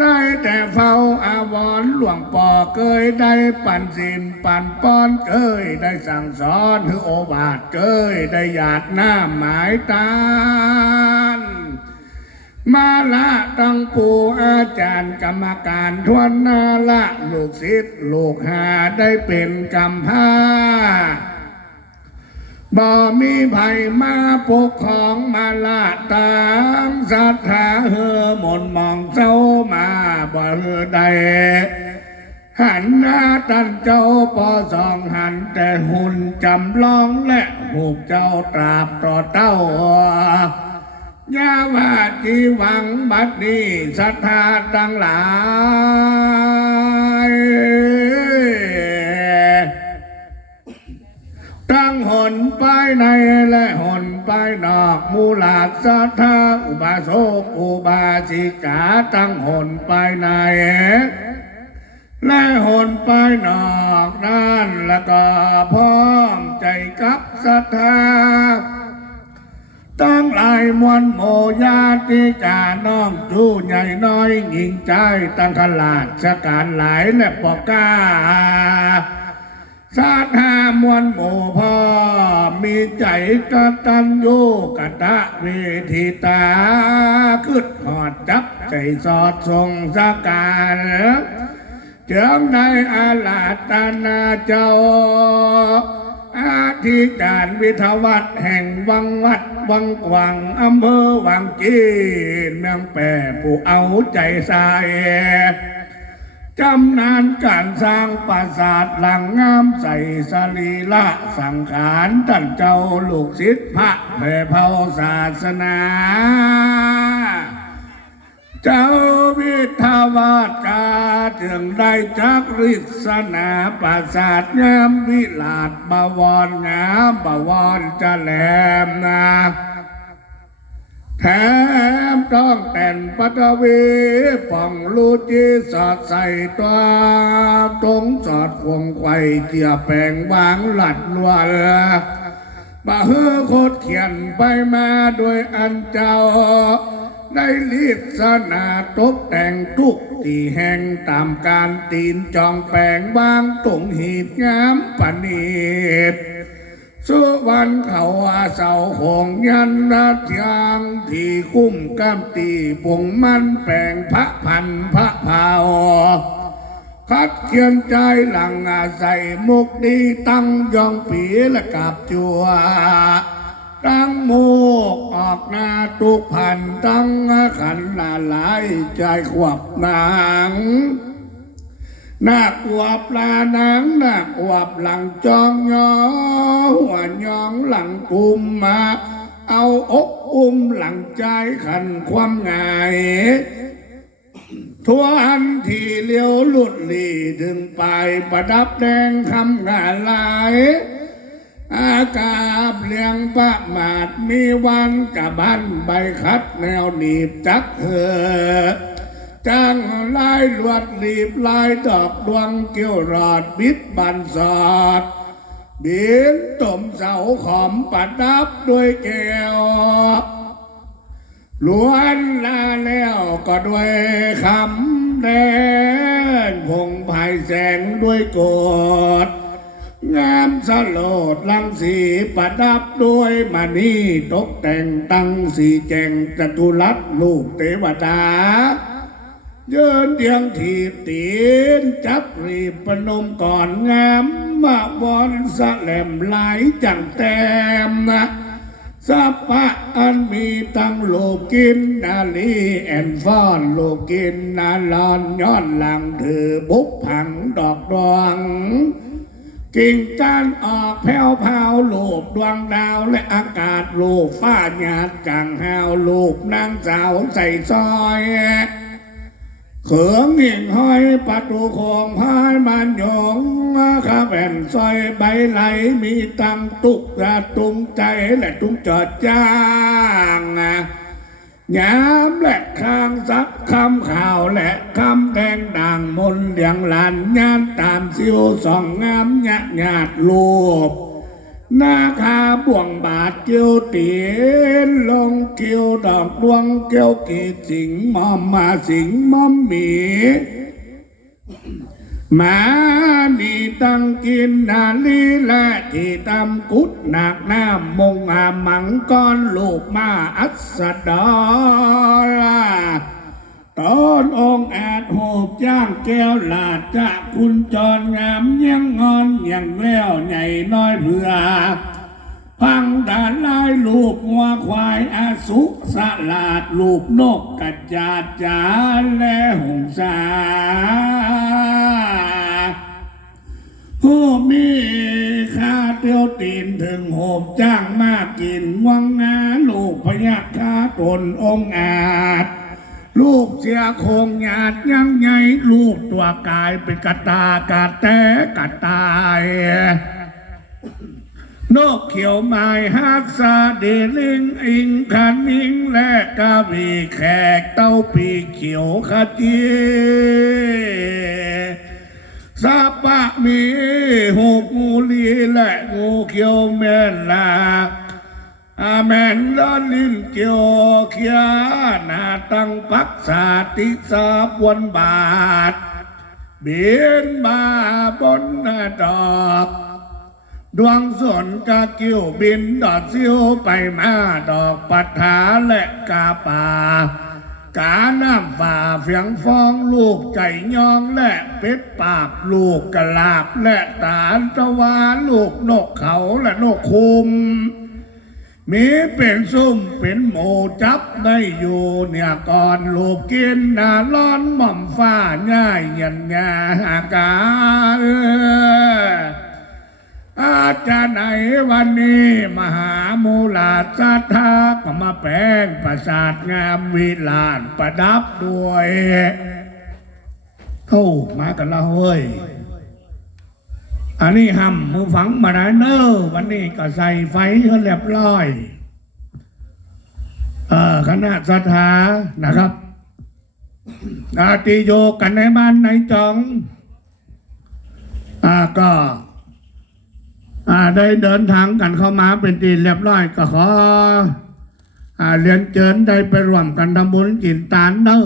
ได้แต่เฝ้าอาวรหลวงปอเคยได้ปั่นสินปั่นป้อนเคยได้สั่งสอนคือโอบาทเคยได้หยาดหน้าหมายตามาละตั้งปู่อาจารย์กรรมการทวนนาละลูกศิษย์ลูกหาได้เป็นกำพร้าบ่มีไผมาปกของมาละตางศรัทธาเฮอหมนมองเจ้า มาบ่เฮอใดหันหน้าตันเจ้าปอสองหันแต่หุ่นจำลองและหูกเจ้าตราบต่อเต้ายาวาจีหวังบัดนี้ศรัทธาตั้งหลายตั้งหนไปในและหน ไปนอกมูลาศรัทธาอุบาสกอุบาสิกาตั้งหนไปในและหนไปนอกนั่นแล้วก็พร้อมใจกับศรัทธาตั้งหลายมวลโมญาติกาน้องจูใหญ่น้อยหญิงใจตั้งขลาดชะการหลายและปอกกล้า สาธามวลโมพ่อ มีใจกตัญญูกะตะเวทิตาขึ้นหอดจับใจสอดทรงสาการเจืองในอาลาตนาเจ้า อาธิการวิทวัดแห่งวังวัดวังกวังอำเภอวังจีนเมืองแปรผู้เอาใจใส่ จำนานการสร้างปราสาทหลังงามใส่สรีละสังขารท่านเจ้าลูกศิษย์พระแผ่เผาศาสนา เจ้าวิทาวาสกาจึงได้จักริษนาปราสาทงามวิลาศบวรงามบวรจะแหลมนา แถมต้องแต่นปัตวีป่องลูจีสอดใส่ตัวตรงสอดควงไข่เจียแปงวางหลัดนวลบาเฮือโคตรเขียนไปมาโดยอันเจ้า ได้ลีดสนาตกแต่งทุกที่แห่งตามการตีนจองแปงบางตรงหีบงามปณีต สุวรรณเขาอาเสาหงยันนาทางที่คุ้มกำตีปงมันแปลงพระพันพระพาวคัดเขียนใจหลังอาศัยมุกดีตั้งยองปีและกับจัวตั้งโมกออกนาตุกพันตั้งขันลาลายใจขวบนาง หน้ากวบลานางหน้ากวบหลังจองยอหัวยองหลังกุมมา เอาอกอุ้มหลังใจขันความง่ายทวนที่เลี้ยวหลุดหลีถึงไปประดับแดงคำงานลาย อากาศเลี้ยงประมาทมีวันกะบันใบคัดแนวหนีบจักเธอ จ้างลายลวดหลีบลายดอกดวงเกี่ยวรอดบิดบันสอดบินต้มเสาขอมประดับด้วยแก้วล้วนลาแล้วก็ด้วยคำแดงพงภายแสงด้วยโกดงามสโลดลังสีประดับด้วยมณีตกแต่งตั้งสีแจงจตุรัสลูกเทวดา เยินเดียงถีบตีนจับรีบปนมก่อนงามมาบอนสะแหลมไหลายจังแต้มนะสัพพะอันมีตั้งโลกกินนาลีแอนฟอนโลกกินนาลอนย้อนหลังถือบุกผังดอกดวงกิ่งก้านออกแผ่วพาวลูกดวงดาวและอากาศลูกฟ้าหยาดกังหาวลูกนางสาวใส่ซอย เขืองหิ่งห้อยประตูโคงพายมันหยงข้าแผ่นซอยใบไหลมีตังตุกระตุงใจและตุงจอดจ้างยามและข้างซับคำข่าวและคำแดงด่างมนเลียงหลานยานตามสิวสองงามหยะหยาดลูบ นาคาบ่วงบาทเกียวเตีนลงเกียวดอกดวงเกียวกีสิงมอมมาสิงมอมหมีหมานีตั้งกินนาลีและที่ตำกุดหนักหน้ามงอามังก้อนลูกมาอัสดอลา ตอนองอาจโหบจ้างแก้วหลาดจะคุณจรงามยังงอนยังแล้วใหญ่น้อยเพื่อพังด่านลายลูกงัวควายอาสุสลาดลูกนกกัจจาดจาและหงสาผู้มีค่าเตียวตีนถึงโหมจ้างมากกินวังงาลูกพยักขาตนองอาจ ลูกเสียคงหยาดยังไงลูกตัวกายเป็นกระตากระแตกระตายนกเขียวไม้ฮักซาเดลิงอิงคันนิงและกาวีแขกเต้าปีเขียวขจีซาปะมีหกงูลีและงูเขียวแม่ลา อาแมนลอลินเกียวเขียนาตังปักษาติสาบวนบาท เบียนมาบนนาดอกดวงสนกากิ้วบินดอดซิวไปมาดอกปัทถาและกาป่ากาน้ำฝ่าเฟียงฟองลูกไก่ยองและเป็ดปากลูกกระลาบและตาลตะวาลูกนกเขาและนกคุม มีเป็นซุ่มเป็นหมูจับได้อยู่เนี่ยก่อนลูกกินนาร้อนหม่อมฟ้าง่ายยันงาอากาศอาจารย์ไหนวันนี้มหามูลาสัทธาก็มาแปลงประสาทงามวิลานประดับด้วยเข้ามากันล้วเว้ย อันนี้ห้ำมือฝังมาได้เนอวันนี้ก็ใส่ไฟก็เรียบร้อยเออคณะสัทธานะครับอาติโยกันในบ้านในจองอ่าก็อ่าได้เดินทางกันเข้ามาเป็นทีเรียบร้อยก็ขออ่าเรียนเชิญได้ไปร่วมกันทำบุญกินตานเนอ